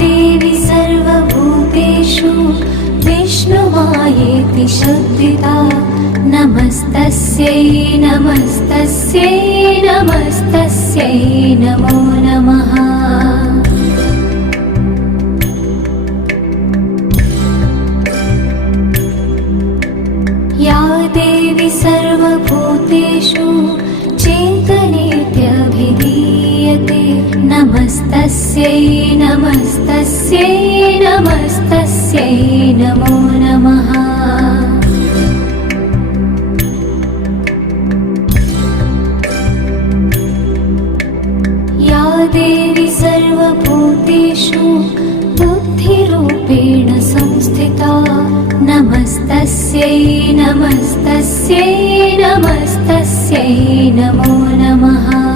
देवी सर्वभूतेषु विष्णुमायेति शब्दिता नमस्तस्यै नमस्तस्यै नमस्तस्यै नमो नमः। या देवी सर्वभूतेषु चेतनेत्यभिधीयते नमस्तस्यै नमस्तस्यै नमस्तस्यै नमो नमः। या देवी सर्वभूतेषु बुद्धिरूपेण संस्थिता नमस्तस्यै नमस्तस्यै नमस्तस्यै नमो नमः।